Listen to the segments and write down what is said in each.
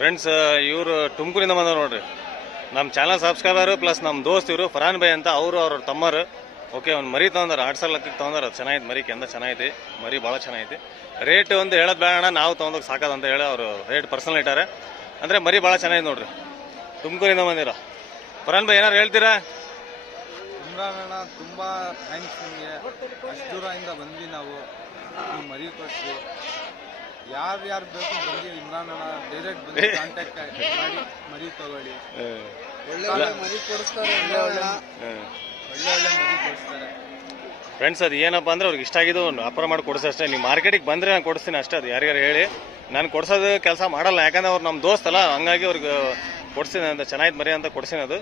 Friends, ಇವರು ತುಮಕೂರಿಂದ ಬಂದವ್ರು ನೋಡ್ರಿ. ನಮ್ಮ ಚಾನಲ್ ಸಬ್ಸ್ಕ್ರೈಬರು ಪ್ಲಸ್ ನಮ್ಮ ದೋಸ್ತ್ ಇವರು ಫರಾನ್ ಬೈ ಅಂತ. ಅವ್ರ ತಮ್ಮರು. ಓಕೆ, ಒಂದು ಮರಿ ತೊಗೊಂಡಾರ, 8 ಸಾವಿರ ಲೆಕ್ಕಕ್ಕೆ ತೊಗೊಂಡಾರ. ಅದು ಚೆನ್ನಾಗಿತ್ತು ಮರಿ, ಕೆಂದ ಚೆನ್ನಾಗೈತಿ ಮರಿ, ಭಾಳ ಚೆನ್ನಾಗೈತಿ. ರೇಟ್ ಒಂದು ಹೇಳೋದು ಬೇಡ, ನಾವು ತೊಗೊಂಡೋಗಿ ಸಾಕೋದಂತ ಹೇಳಿ ಅವರು ರೇಟ್ ಪರ್ಸನಲ್ ಇಟ್ಟಾರೆ. ಅಂದರೆ ಮರಿ ಭಾಳ ಚೆನ್ನಾಗಿದೆ ನೋಡ್ರಿ. ತುಮಕೂರಿಂದ ಬಂದಿರೋ ಫರಾನ್ ಬೈ, ಏನಾರು ಹೇಳ್ತೀರಾ? ಇಮ್ರಾನ್ ಅಣ್ಣ, ತುಂಬ ಥ್ಯಾಂಕ್ಸ್ ನಿಮಗೆ. ಅಷ್ಟು ದೂರದಿಂದ ಬಂದ್ವಿ ನಾವು, ನೀವು ಮರಿ ಕೊಟ್ಟು. ಯಾರು ಬೇಕು ಬಂದು ಇಮ್ರಾನ್ ಅಣ್ಣ ಡೈರೆಕ್ಟ್ ಬಂದು ಕಾಂಟ್ಯಾಕ್ಟ್ ಮಾಡಿ ಮರಿ ತಗೊಳ್ಳಿ. ಒಳ್ಳೆ ಮರಿ ಕೊಡಿಸ್ತಾರೆ, ಒಳ್ಳೆ ಮರಿ ಕೊಡಿಸ್ತಾರೆ. ಫ್ರೆಂಡ್ಸ್, ಅದು ಏನಪ್ಪ ಅಂದ್ರೆ ಅವ್ರಿಗೆ ಇಷ್ಟ ಆಗಿದ್ದು ವ್ಯಾಪಾರ ಮಾಡಿ ಕೊಡಿಸಿ ಅಷ್ಟೇ. ನೀವು ಮಾರ್ಕೆಟಿಗೆ ಬಂದರೆ ನಾನು ಕೊಡಿಸ್ತೀನಿ ಅಷ್ಟೇ. ಅದು ಯಾರ್ಯಾರು ಹೇಳಿ ನಾನು ಕೊಡ್ಸೋದು ಕೆಲಸ ಮಾಡಲ್ಲ, ಯಾಕಂದ್ರೆ ಅವ್ರು ನಮ್ಮ ದೋಸ್ತಲ್ಲ, ಹಂಗಾಗಿ ಅವ್ರಿಗೆ ಕೊಡ್ತೀನಿ ಅಂತ. ಚೆನ್ನಾಗಿತ್ತು ಮರಿ ಅಂತ ಕೊಡ್ತೀನಿ ಅದು.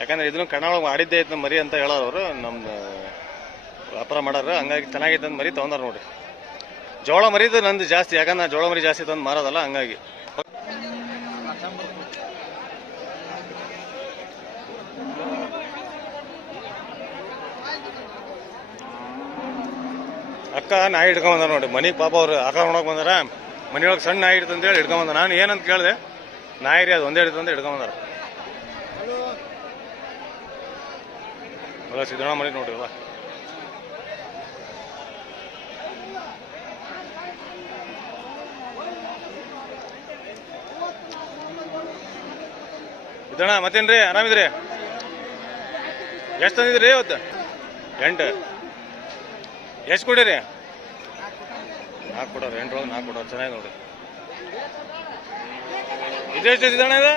ಯಾಕಂದ್ರೆ ಇದನ್ನು ಕನ್ನಡ ಆಡಿದ್ದೇ ಐತೆ ಮರಿ ಅಂತ ಹೇಳೋರು, ನಮ್ದು ವ್ಯಾಪಾರ ಮಾಡೋರು. ಹಂಗಾಗಿ ಚೆನ್ನಾಗಿತ್ತು ಅಂತ ಮರಿ ತೊಗೊಂಡಾರ ನೋಡ್ರಿ. ಜೋಳ ಮರಿದು ನಂದು ಜಾಸ್ತಿ, ಯಾಕಂದ್ರೆ ಜೋಳ ಮರಿ ಜಾಸ್ತಿ ತಂದು ಮಾರೋದಲ್ಲ, ಹಂಗಾಗಿ. ಅಕ್ಕ ನಾಯಿ ಹಿಡ್ಕೊಂಬಂದಾರ ನೋಡಿ ಮನೆಗೆ. ಪಾಪ ಅವ್ರು ಆಕಳ ನೋಡಕ್ ಬಂದಾರ. ಮನೆಯೊಳಗೆ ಸಣ್ಣ ನಾಯಿ ಹಿಡ್ತು ಅಂತೇಳಿ ಹಿಡ್ಕೊಂಬಂದ. ನಾನು ಏನಂತ ಕೇಳಿದೆ, ನಾಯಿ ರೀ ಅದು ಒಂದೇ ಹಿಡಿತು ಅಂತ ಹಿಡ್ಕೊಂಬಂದಾರ. ಸಿದ್ದಣ್ಣ ಮರಿ ನೋಡ್ರಿ. ಅಲ್ಲ ಸಿದ್ದಣ್ಣ, ಮತ್ತೇನ್ರಿ, ಆರಾಮಿದ್ರಿ? ಎಷ್ಟು ತಂದಿದ್ರಿ ಇವತ್ತು? 8. ಎಷ್ಟು ಕೊಡಿರಿ? 4 ಕೊಡೋರು. 8 4 ಕೊಡೋರು. ಚೆನ್ನಾಗಿ ನೋಡ್ರಿ. ಇದೆಷ್ಟು ಸಿದ್ದಣ್ಣ? ಇದೆ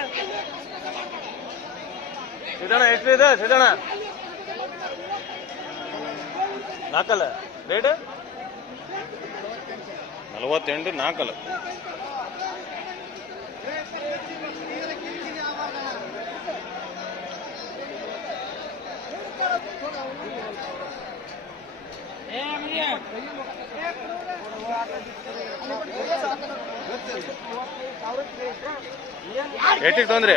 ಸಿದ್ದಣ್ಣ, ಎಷ್ಟು ಇದೆ ಸಿದ್ದಣ್ಣ? 4 ರೇಟ್ 48. 4 ಎಷ್ಟಿಗೆ ತೊಂದ್ರಿ?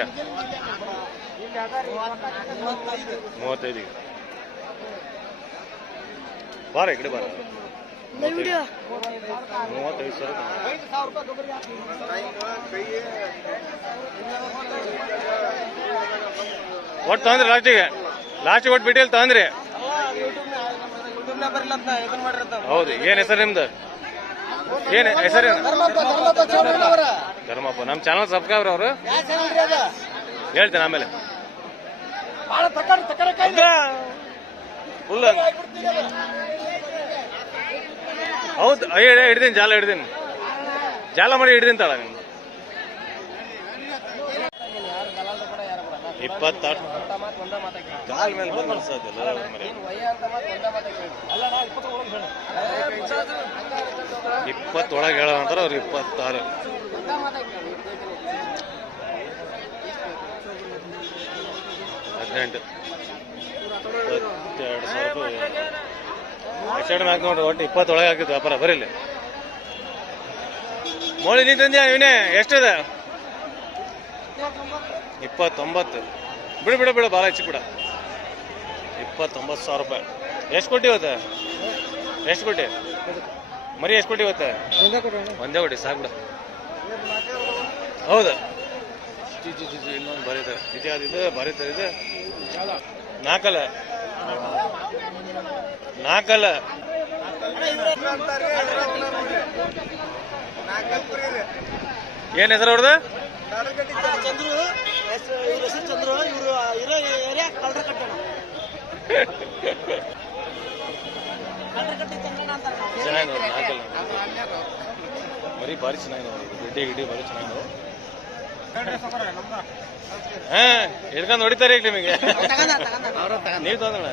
35. ಬಾರ ಈ ಕಡೆ ಬಾರ. 35 ಸಾವಿರ. ಒಟ್ಟು ತೊಂದ್ರಿ ಲಾಸ್ಟಿಗೆ ಒಟ್ಟು ಬಿಟ್ಟಿಲ್ ತೊಂದ್ರಿ. ಹೌದು. ಏನ್ ಹೆಸರು ನಿಮ್ದು? ಏನ್ ಹೆಸರು? ಧರ್ಮಪ್ಪ. ನಮ್ಮ ಚಾನಲ್ ಸಬ್ಸ್ಕ್ರೈಬರ್ ಅವರು. ಹೇಳ್ತೇನೆ ಆಮೇಲೆ. ಫುಲ್ ಹೌದು. ಹಿಡ್ದೀನಿ, ಜಾಲ ಹಿಡ್ದೀನಿ. ಜಾಲ ಮಾಡಿ ಹಿಡ್ದೀನಿ ತಾಳ ನಿಮ್ಗೆ. 26 ಕಾಲ ಮೇಲೆ ಬಂದು ಅನ್ಸೋದಿಲ್ಲ. 20 ಒಳಗೆ ಹೇಳೋ ಅಂತಾರೆ ಅವ್ರು. 26 18 22 ಸಾವಿರ ರೂಪಾಯಿ ಹಾಕಿ ನೋಡ್ರಿ. ಒಟ್ಟು 20 ಒಳಗೆ ಹಾಕಿದ್ದು ವ್ಯಾಪಾರ. ಬರೀಲಿ ಮೋಳಿ ನೀ ತಂದ್ಯಾ? ಇವನೇ ಎಷ್ಟಿದೆ? 29. ಬಿಡು ಭಾಳ ಹೆಚ್ಚು ಬಿಡ. 29 ಸಾವಿರ ರೂಪಾಯಿ. ಎಷ್ಟು ಕೊಟ್ಟಿ ಇವತ್ತು? ಎಷ್ಟು ಕೊಟ್ಟಿ ಮರಿ? ಎಷ್ಟು ಕೊಟ್ಟಿ ಇವತ್ತು? ಒಂದೇ ಕೊಟ್ಟಿ, ಸಾಕು ಬಿಡ. ಹೌದು. ಇನ್ನೊಂದು ಬರೀತಾರೆ. ಇದು ಬರೀತಾರೆ. ಇದು 4 ಏನ್ ಹೆಸರು ಅವ್ರದ್ದು? ಚೆನ್ನಾಗಿ ನೋಡಿ. 4 ಮರಿ ಭಾರಿ ಚೆನ್ನಾಗಿ ನೋಡಿ. ಗಿಡ್ಡಿ ಭಾರಿ ಚೆನ್ನಾಗಿ ನೋಡಿ. ಹಾ, ಹಿಡ್ಕೊಂಡು ಹೊಡಿತಾರೆ ಈಗ ನಿಮಗೆ. ನೀವು ತೊಂದ್ರೆ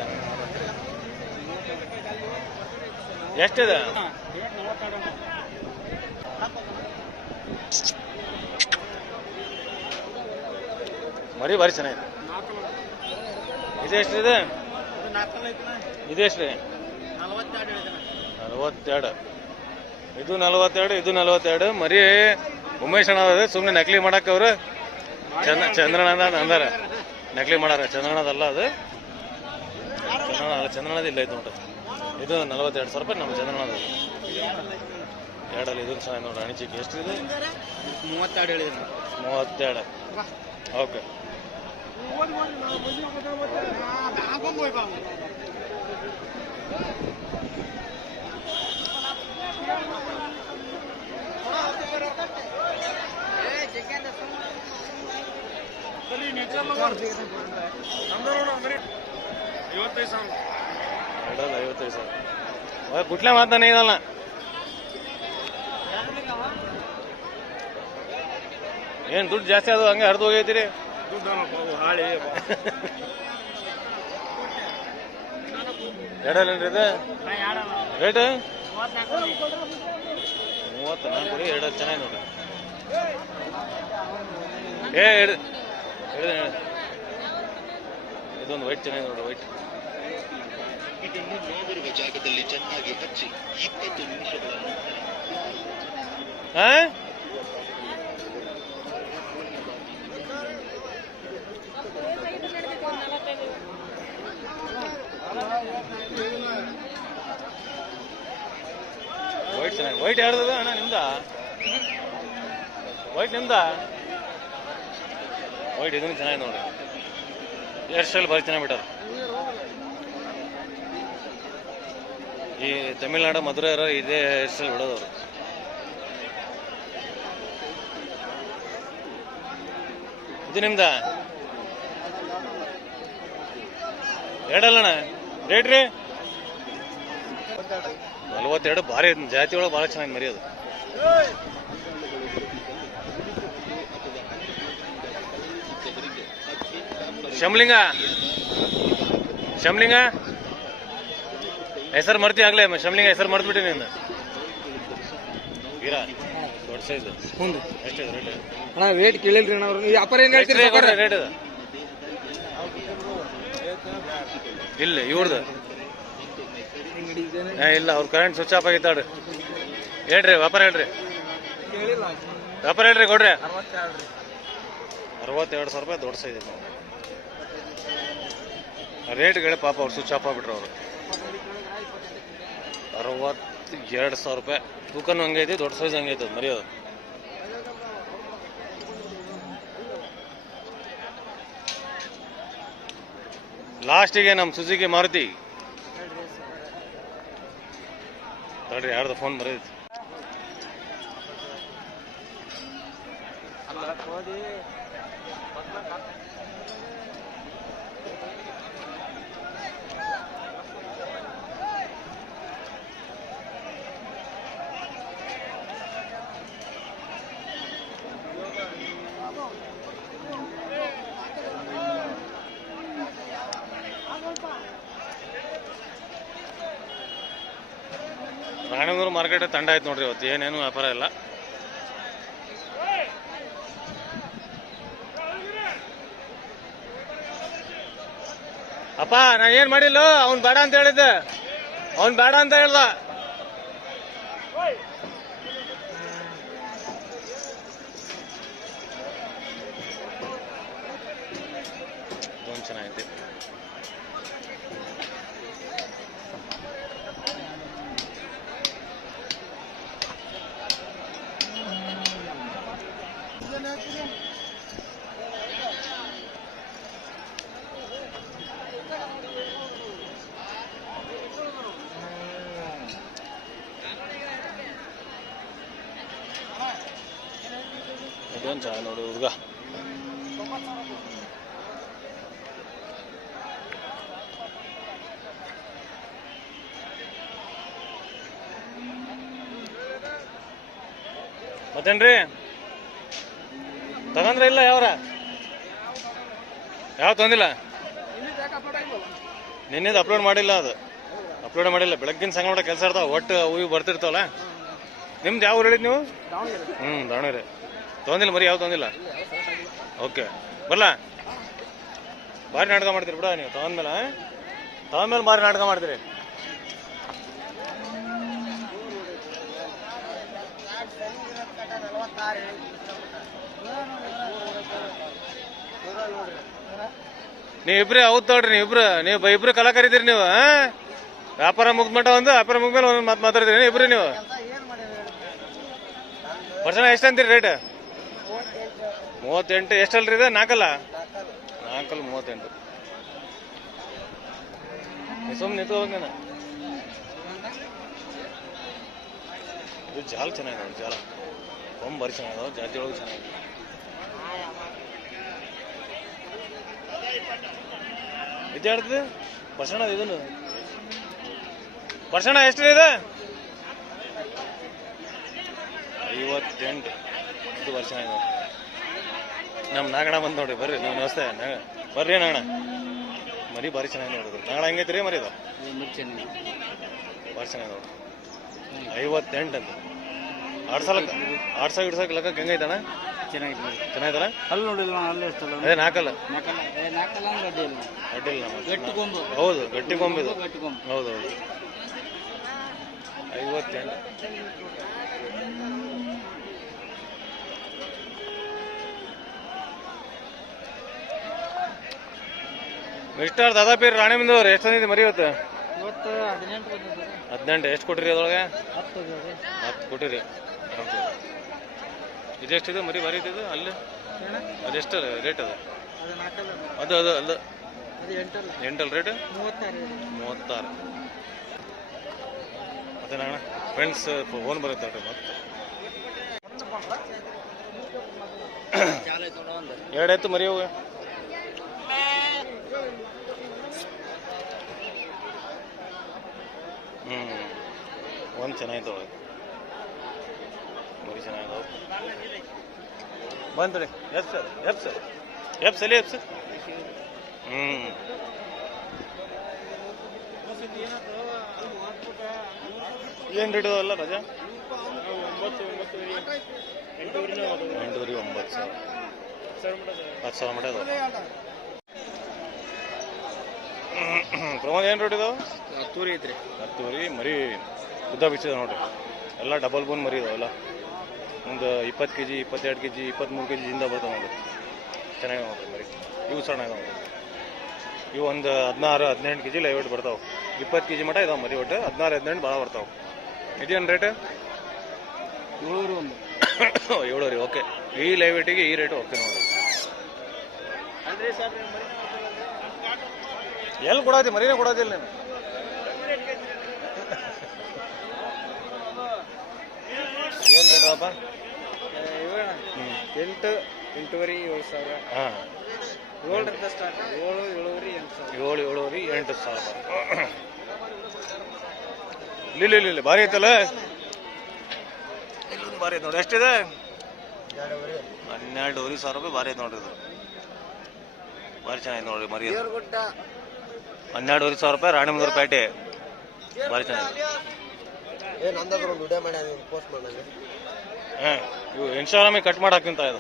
ಎಷ್ಟಿದೆ? ಮರಿ ಭಾರಿ ಚೆನ್ನಾಗಿದೆ. ಇದು ಎಷ್ಟಿದೆ? ಇದು ಎಷ್ಟು? 42. ಇದು 42. ಇದು 42. ಮರಿ ಉಮೇಶ್ ಅಣ್ಣ ಸುಮ್ಮನೆ ನಕಲಿ ಮಾಡಕ್ಕೆ ಅವರು ಚಂದ್ರಣ್ಣ ಅಂದಾರ. ನಕಲಿ ಮಾಡಾರ. ಚಂದ್ರಣ್ಣದಲ್ಲ ಅದು. ಚಂದ್ರಣ್ಣದ ಇಲ್ಲ ಐತೆ ನೋಡ್ರಿ. ಇದು 42 ಸಾವಿರ ರೂಪಾಯಿ ನಮ್ಮ ಚಂದ್ರಣ್ಣದ. ಎರಡಲ್ಲಿ ಇದನ್ನು ಚೆನ್ನಾಗಿ ನೋಡ್ರಿ. ಅಣಿಚಿಕೆ ಎಷ್ಟಿದೆ? 32 ಹೇಳಿದ್ರು. 32. ಓಕೆ. ಎರಡಲ್ಲ 55,000. ಕುಟ್ಲೆ ಮಾತಾನೆ ಇದಲ್ಲ. ಏನ್ ದುಡ್ಡು ಜಾಸ್ತಿ ಅದು ಹಂಗೆ ಹರಿದು ಹೋಗೈತಿರಿ. ಎರಡಲ್ಲೇನ್ರಿ ಇದು ರೇಟ್? 34 ಕೊಡಿ. ಎರಡು ಚೆನ್ನಾಗಿ ನೋಡ್ರಿ. ಇದೊಂದು ವೈಟ್ ಚೆನ್ನಾಗಿ ನೋಡ್ರಿ. ವೈಟ್ ನೋಡಿರುವ ಜಾಗದಲ್ಲಿ ಚೆನ್ನಾಗಿ ಹಚ್ಚಿ 20 ನಿಮಿಷಗಳ ವೈಟ್ ಚೆನ್ನಾಗಿ. ವೈಟ್ ಯಾರ್ದದ ಅಣ್ಣ? ನಿಮ್ದ? ವೈಟ್ ನಿಮ್ದ? ವೈಟ್ ಇದನ್ನು ಚೆನ್ನಾಗಿ ನೋಡ್ರಿ. ಹೇರ್ ಸ್ಟೈಲ್ ಭಾರಿ ಚೆನ್ನಾಗಿ ಬಿಟ್ಟಾರ. ಈ ತಮಿಳ್ನಾಡು ಮಧುರೈ ಇದೇ ಹೇರ್ ಸ್ಟೈಲ್ ಬಿಡೋದವ್ರು. ಇದು ನಿಮ್ದ? ಎರಡಲ್ಲಣ್ಣ ರೇಟ್ ರೀ? 42. ಭಾರಿ ಜಾತಿ ಒಳಗೆ ಭಾಳ ಚೆನ್ನಾಗಿ ಮರಿಯೋದು. ಶಂಬ್ಲಿಂಗ ಶಂಬ್ಲಿಂಗ ಹೆಸರು ಮರ್ತಿ ಆಗ್ಲೇ. ಶಂಬ್ಲಿಂಗ ಹೆಸರು ಮರ್ತ್ಬಿಟ್ಟಿ ನೀನು. ವೀರ ದೊಡ್ಡ ಸೈಜ್. ಎಷ್ಟಿದೆ ರೇಟ್? ಅಣ್ಣ ರೇಟ್ ಕೇಳಿಲ್ರಿ ಅಣ್ಣ. ಅವ್ರು ವ್ಯಾಪಾರ ಏನ್ ಹೇಳ್ತೀರಿ? ರೇಟ್ ಇದೆ ಇಲ್ಲ ಇವ್ರದ್ದು? ಇಲ್ಲ, ಅವ್ರ ಕರೆಂಟ್ ಸ್ವಿಚ್ ಆಫ್ ಆಗಿತ್ತಾಡ್ರಿ. ಹೇಳ್ರಿ ವ್ಯಾಪಾರ ಹೇಳ್ರಿ. ವ್ಯಾಪಾರ ಹೇಳ್ರಿ ಕೊಡ್ರಿ. 62,000 ರೂಪಾಯಿ ದೊಡ್ಡ ಸೈಜ್ ಇದೆ. ರೇಟ್ಗಳೇ ಪಾಪ ಅವ್ರು ಸ್ವಿಚ್ ಆಫ್ ಆಗ್ಬಿಟ್ರು. ಅವರು 62,000 ರೂಪಾಯಿ. ತೂಕನೂ ಹಂಗೈತಿ, ದೊಡ್ಡ ಸೈಜ್ ಹಂಗೈತೆ ಅದು ಮರಿಯೋದು. ಲಾಸ್ಟಿಗೆ ನಮ್ಮ ಸುಜುಕಿ ಮಾರುತಿ. ತಡ್ರಿ, ಯಾರ್ದು ಫೋನ್ ಬರೋದು. ರಾಣೆಬೆನ್ನೂರು ಮಾರ್ಕೆಟ್ ತಂಡ ಆಯ್ತು ನೋಡ್ರಿ ಇವತ್ತು. ಏನೇನು ವ್ಯಾಪಾರ ಇಲ್ಲ. ಅಪ್ಪ ನಾ ಏನ್ ಮಾಡಿಲ್ಲ, ಅವ್ನ್ ಬೇಡ ಅಂತ ಹೇಳಿದ್ದೆ. ಅವ್ನ್ ಬೇಡ ಅಂತ ಹೇಳ್ದ. ಇದೊಂದು ಚೆನ್ನಾಗೈತಿ. ಇದೊಂದು ಚೆನ್ನಾಗಿ ನೋಡಿ ಹುಡುಗ. ಮತ್ತೇನ್ರಿ ತಗಂದ್ರೆ ಇಲ್ಲ? ಯಾವ್ರ ಯಾವ ತಂದಿಲ್ಲ? ನಿನ್ನೆದು ಅಪ್ಲೋಡ್ ಮಾಡಿಲ್ಲ. ಅದು ಅಪ್ಲೋಡ್ ಮಾಡಿಲ್ಲ. ಬೆಳಗ್ಗಿನ ಸಂಗಡ ಕೆಲಸ ಇರ್ತಾವ. ಒಟ್ಟು ಹೂವು ಬರ್ತಿರ್ತಾವಲ್ಲ. ನಿಮ್ದು ಯಾವ ಊರು ಹೇಳಿದ್ ನೀವು? ದಾವಣಗೆರೆ. ತೊಗೊಂದಿಲ್ಲ ಮರಿ? ಯಾವ ತೊಗೊಂದಿಲ್ಲ? ಓಕೆ, ಬರ್ಲಾ? ಭಾರಿ ನಾಟಕ ಮಾಡ್ತೀರಿ ಬಿಡ ನೀವು. ತಗೊಂಡ್ಮೇಲೆ ಭಾರಿ ನಾಟಕ ಮಾಡ್ತೀರಿ. ನೀವಿಬ್ರೇ ಹೌದ್ ತಗೊಳ್ರಿ. ನೀವು ಇಬ್ರು ಕಲಾಕಾರಿದ್ದೀರಿ ನೀವು. ವ್ಯಾಪಾರ ಮುಗ್ದ್ಮಟ್ಟ ಒಂದು, ವ್ಯಾಪಾರ ಮುಗ್ದ್ಮೇಲೆ ಒಂದು ಮಾತು ಮಾತಾಡ್ತೀರಿ ಇಬ್ರು ನೀವು. ವರ್ಷ ಎಷ್ಟು ಅಂತೀರಿ ರೇಟ್? 38 ಎಷ್ಟಲ್ರಿ ಇದು? ನಾಲ್ಕಲ್ಲ 38. ಸುಮ್ಮನೆ ನಿಂತು ಹೋಗಿ ನಾನು. ಇದು ಜಾಲ ಚೆನ್ನಾಗಿದೆ ನೋಡಿ, ಜಾಲ ಕೊಂಬ್ ಬರಿ ಚೆನ್ನಾಗಿದಾವೆ, ಜಾತಿ ಒಳಗೆ ಚೆನ್ನಾಗಿದೆ. ಇದ್ದಾಡ್ತದೆ ಪರ್ಸಣ ಇದನ್ನು ಪರ್ಸಣ ಎಷ್ಟು ಇದೆ? 58. ಇದು ವರ್ಷ ಇದೆ. ನಮ್ಮ ನಾಗಣ ಬಂದು ನೋಡ್ರಿ, ಬರ್ರಿ ನೀವು ವ್ಯವಸ್ಥೆ ಬರ್ರಿ ನಾಗಣ. ಮರಿ ಭಾರಿ ಚೆನ್ನಾಗಿ ನೋಡಿದ್ರು. ನಾಗಣ ಹೆಂಗೈತ್ರಿ ಮರಿ ಇದು? ಭಾರಿ ಚೆನ್ನಾಗಿ ನೋಡ್ರಿ. 58 ಅಂತ ಆಡ್ಸಕ್ಕೆ ಲೆಕ್ಕ ಹೆಂಗೈತಣ್ಣ? ಚೆನ್ನಾಗಿತ್ತಲ್ಲ? ಅಲ್ಲಿ ನೋಡಿಲ್ಲ, ಅಲ್ಲೇ ಇರ್ತಲ್ಲ. ಅದೇ ನಾಲ್ಕಲ್ಲ ಅಡ್ಡಿಲ್ಲ. ಹೌದು, ಗಟ್ಟಿ ಕೊಂಬಿದು. ಹೌದು 58. ಮಿಸ್ಟರ್ ದಾದಾಪೀರ್ ರಾಣಿಮಿಂದವ್ರು ಎಷ್ಟು ತಂದಿದೆ ಮರಿ ಇವತ್ತು? 18. ಎಷ್ಟು ಕೊಟ್ಟಿರಿ ಅದ್ರೊಳಗೆ? 10 ಕೊಟ್ಟಿರಿ. ಇದೆಷ್ಟಿದೆ ಮರಿ? ಭಾರಿ ಇದೆ ಅಲ್ಲಿ. ಅದೆಷ್ಟು ರೇಟ್ ಅದು? ಅದು ಅದು ಅಲ್ಲ 8 ರೇಟ್ 36. ಮತ್ತೆ ನಾಣ ಫ್ರೆಂಡ್ಸ್ ಫೋನ್ ಬರುತ್ತೆ ಮತ್ತೆ. 2 ಎತ್ತು ಮರಿ ಹೋಗ. ಒಂದು ಚೆನ್ನಾಗಿದ್ದಾವೆ ಮರಿ, ಚೆನ್ನಾಗಿದ್ದಾವೆ. ಬಂದ್ರಿ ಎಫ್ ಸರ್ ಏನು ರೇಟ್ ಅಲ್ಲ ರಜಾ? 8,900 10,000 ಮಟ್ಟ ಅದಾವ. ಪ್ರಮಾಣ ಏನು ರೇಟ್ ಇದಾವೆ? 10 ಐತ್ರಿ. 10 ಮರಿ ಉದ್ದ ಬಿಚ್ಚಿದೆ ನೋಡ್ರಿ. ಎಲ್ಲ ಡಬಲ್ ಬೋನ್ ಮರಿ ಇದಾವೆಲ್ಲ. ಒಂದು 20 kg 22 kg 23 kg ಇಂದ ಬರ್ತಾವೆ ನೋಡಿ. ಚೆನ್ನಾಗಿ ನೋಡ್ರಿ ಮರಿ. ಇವು ಚೆನ್ನಾಗಿ ನೋಡ್ರಿ. ಇವು ಒಂದು 16-18 kg ಲೈವ್ ವೇಟ್ ಬರ್ತಾವೆ. 20 kg ಮಟ್ಟ ಇದಾವೆ ಮರಿ ಒಟ್ಟು. 16-18 ಭಾಳ ಬರ್ತಾವೆ. ಇದೇನು ರೇಟ್? 7,000. ಓಕೆ, ಈ ಲೈವ್ ವೇಟಿಗೆ ಈ ರೇಟು ಓಕೆ ನೋಡ್ರಿ. ಎಲ್ಲಿ ಕೊಡೋದಿ? ಮರಿನೇ ಕೊಡೋದಿಲ್ಲ ನೀನು. ಏನು ರೇಟ್ ಬಾಪ? 8, 8,500, 7,000. ಹಾಂ, 7 ಸ್ಟಾರ್ಟ್. 7, 7,500, 8,000. 7,000 8,000. ಇಲ್ಲ ಭಾರಿ ಐತಲ್ಲ. ಇಲ್ಲೊಂದು ಭಾರಿ ಐತೆ ನೋಡಿ. ಎಷ್ಟಿದೆ? 12,500 ಭಾರಿ ಐತೆ ನೋಡ್ರಿ. ಇದು ಭಾರಿ ಚೆನ್ನಾಗಿದೆ ನೋಡ್ರಿ ಮರಿ. 12,500 ರಾಣಿಮಂದೂರು ಪೇಟೆ. ಭಾರಿ ಚೆನ್ನಾಗಿದೆ. ಹಾಂ, ಇವು ಇನ್ಸ್ಟಾಗ್ರಾಮಿಗೆ ಕಟ್ ಮಾಡಿ ಹಾಕಿಂತ ಇದು.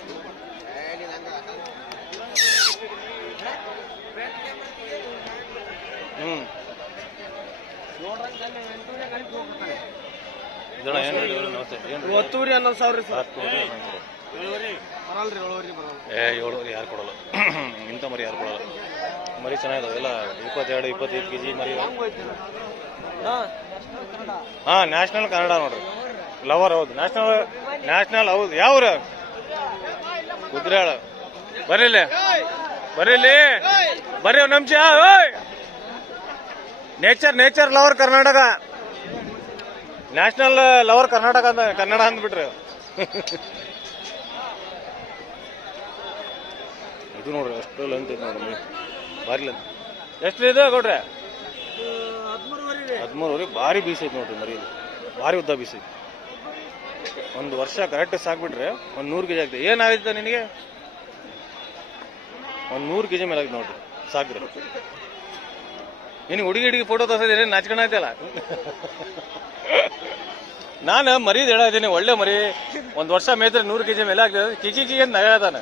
ಇದನ್ನ ಏನು ಹೇಳಿ? ಒತ್ತೂರಿ 11,000 ಸರ್. 7,000 ಯಾರು ಕೊಡಲ್ಲ. ಇಂಥ ಮರಿ ಯಾರು ಕೊಡಲ್ಲ. ಮರಿ ಚೆನ್ನಾಗಿದಾವೆ ಎಲ್ಲ. 22-25 kg ಮರಿ. ಹಾಂ, ನ್ಯಾಷನಲ್ ಕನ್ನಡ ನೋಡ್ರಿ. ಲವರ್ ಹೌದು, ನ್ಯಾಷನಲ್ ಹೌದು. ಯಾವ್ರ? ಕುದ್ರಾಳ. ಬರ್ರಿಲ್ಲಿ ಬರ್ರಿ ಒಂದು ನಿಮಿಷ. Nature lover Karnataka, national lover Karnataka ಅಂತ ಕನ್ನಡ ಅಂದ್ಬಿಟ್ರಿ. ಇದು ನೋಡ್ರಿ ಅಷ್ಟು ಲೆಂತ್ ಐತೆ ನೋಡ್ರಿ. ಭಾರಿ ಲೆಂತ್. ಎಷ್ಟು ಇದೆ ಕೊಡ್ರಿ? 13,500. ಭಾರಿ ಬೀಸೈತೆ ನೋಡ್ರಿ ಮರಿ. ಇದು ಭಾರಿ ಉದ್ದ ಬೀಸೈತೆ. ಒಂದು ವರ್ಷ ಕರೆಕ್ಟ್ ಸಾಕ್ಬಿಟ್ರೆ ಒಂದು 100 kg ಆಗ್ತದೆ. ಏನಾಗೈತೆ ನಿನಗೆ? ಒಂದು 100 kg ಮೇಲೆ ಆಗಿದೆ ನೋಡ್ರಿ ಸಾಕ್ರೆ. ನಿನಗೆ ಹುಡುಗಿ ಫೋಟೋ ತೋರಿಸಿದ್ರೆ ನಾಚ್ಕೊಂಡಾಯ್ತಲ್ಲ. ನಾನು ಮರಿದು ಹೇಳಾದ್ದೀನಿ, ಒಳ್ಳೆ ಮರಿ. ಒಂದು ವರ್ಷ ಮೇಯ್ತಾರೆ 100 kg ಮೇಲೆ ಆಗ್ತದೆ. ಕಿಕಿ ಅಂತ ನಗಾತಾನೆ.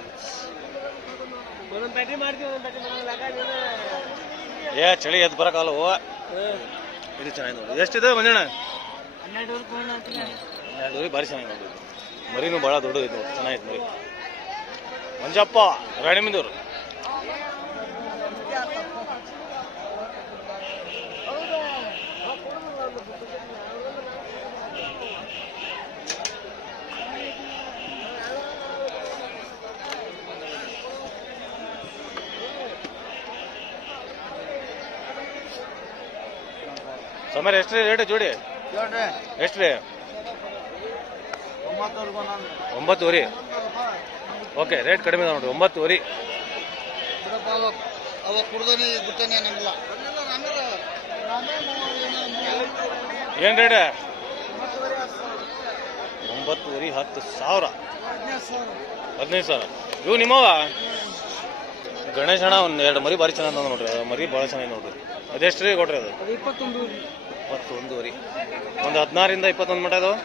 ಚಳಿ ಎದ್ದು ಬರಕಾಲ. ಇದು ಚೆನ್ನಾಗಿ ನೋಡಿ. ಎಷ್ಟಿದೆ ಮಂಜಣ್ಣ? 12,500 ಭಾರಿ ಚೆನ್ನಾಗಿ ನೋಡಿ. ಮರಿನೂ ಭಾಳ ದೊಡ್ಡದೈತೆ ನೋಡಿ, ಚೆನ್ನಾಗಿತ್ತು ಮರಿ. ಮಂಜಪ್ಪ ರಾಣಿಮಂದೂರು. ಸೋಮ್ಯಾರ ಎಷ್ಟು ರೀ ರೇಟ್ ಜೋಡಿ ಎಷ್ಟು ರೀ 9 ಓಕೆ ರೇಟ್ ಕಡಿಮೆ ಇದೆ ನೋಡ್ರಿ 9 ಅವ ಕುಡ್ದಾನೆ ಬಿಟ್ಟಾನೆ ನಮ್ಮಲ್ಲ ಏನು ರೇಟ್ 9 10,000 15,000 ಇವು ನಿಮ್ಮವ ಗಣೇಶ್ ಅಣ್ಣ ಒಂದು 2 ಮರಿ ಭಾರಿ ಚೆನ್ನಾಗಿ ನೋಡ್ರಿ ಮರಿ ಭಾಳ ಚೆನ್ನಾಗಿ ನೋಡ್ರಿ ಅದೆಷ್ಟು ರೀ ಕೊಟ್ರಿ ಅದು 21 ಒಂದು 16 21 ಮಟ ಇದಾವೆ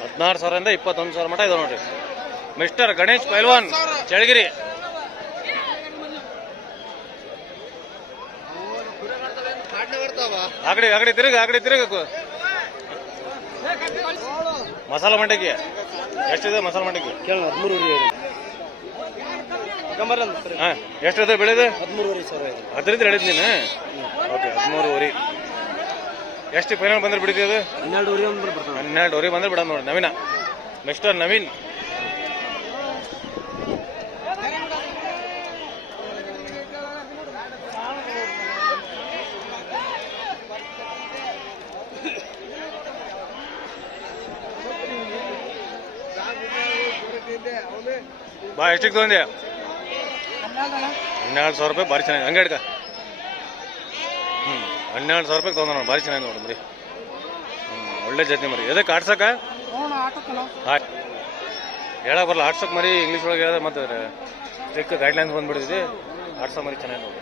16,000 21,000 ಮಟ ಇದಾವೆ ನೋಡ್ರಿ ಮಿಸ್ಟರ್ ಗಣೇಶ್ ಪೈಲ್ವಾನ್ ಚಳಗಿರಿ ಆಗಡಿ ತಿರುಗ ಮಸಾಲ ಮಂಡಕ್ಕಿ ಎಷ್ಟಿದೆ ಮಸಾಲ ಮಂಡಕ್ಕಿ ಕೇಳ 13 ಹಾಂ ಎಷ್ಟಿದೆ ಬೆಳೆದು 13,500 ಅದರಿಂದ ಹೇಳಿದ್ ನೀನು ಓಕೆ 13 ಎಷ್ಟು ಫೈನಲ್ ಬಂದ್ರೆ ಬಿಡ್ತೀವಿ ಅದು 12 ಬರ್ತಾವೆ 12 ಬಂದ್ರೆ ಬಿಡ ನೋಡಿ ನವೀನ ಮಿಸ್ಟರ್ ನವೀನ್ ಬಾ ಎಷ್ಟಿಗೆ ತೊಗೊಂಡೆ 12,000 ರೂಪಾಯಿ ಭಾರಿ ಚೆನ್ನಾಗಿ ಹಂಗೆ ಹಿಡ್ಕ 12,000 ರೂಪಾಯಿ ತೊಗೊಂಡ ನೋಡಿ ಭಾರಿ ಚೆನ್ನಾಗಿ ನೋಡಿ ಮರಿ ಒಳ್ಳೆ ಜೊತೆ ಮರಿ ಎದಕ್ಕೆ ಆಡ್ಸಕ್ಕ ಹೇಳಕ್ ಬರಲ್ಲ ಆಡ್ಸಕ್ ಮರಿ ಇಂಗ್ಲೀಷ್ ಒಳಗೆ ಹೇಳಿದ್ರೆ ಮತ್ತೆ ಸ್ಟ್ರಿಕ್ ಗೈಡ್ಲೈನ್ಸ್ ಬಂದ್ಬಿಡ್ತಿದೆ ಆಡ್ಸೋ ಮರಿ ಚೆನ್ನಾಗಿ ನೋಡಿ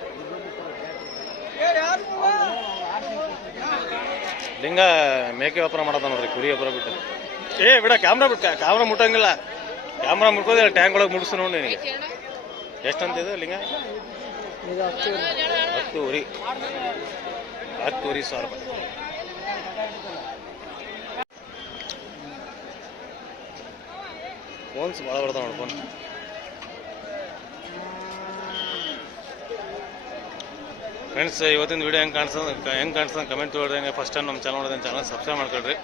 ಲಿಂಗ ಮೇಕೆ ವ್ಯಾಪಾರ ಮಾಡೋದ ನೋಡ್ರಿ ಕುರಿ ವ್ಯಾಪಾರ ಬಿಟ್ಟು ಬಿಡ ಕ್ಯಾಮ್ರಾ ಮುಟ್ಟಂಗಿಲ್ಲ ಕ್ಯಾಮ್ರಾ ಮುಟ್ಕೋದೆ ಟ್ಯಾಂಕ್ ಒಳಗೆ ಮುಗಿಸ್ ನೋಡಿ ನಿನಗೆ ಎಷ್ಟಂತಿದೆ ಲಿಂಗ 10,000 10,000 ರೂಪಾಯಿ ಫೋನ್ಸ್ ಭಾಳ ಬರ್ತಾವ ನೋಡಿ ಫೋನ್ ಫ್ರೆಂಡ್ಸ್ ಇವತ್ತಿನ ವಿಡಿಯೋ ಹೆಂಗೆ ಕಾಣಿಸ್ತದೆ ಕಮೆಂಟ್ ತೊಗೊಳ್ರಿ ಫಸ್ಟ್ ಟೈಮ್ ನಮ್ಮ ಚಾನಲ್ ನೋಡಿದ್ರೆ ಚಾನಲ್ ಸಬ್ಸ್ಕ್ರೈಬ್ ಮಾಡ್ಕೊಳ್ರಿ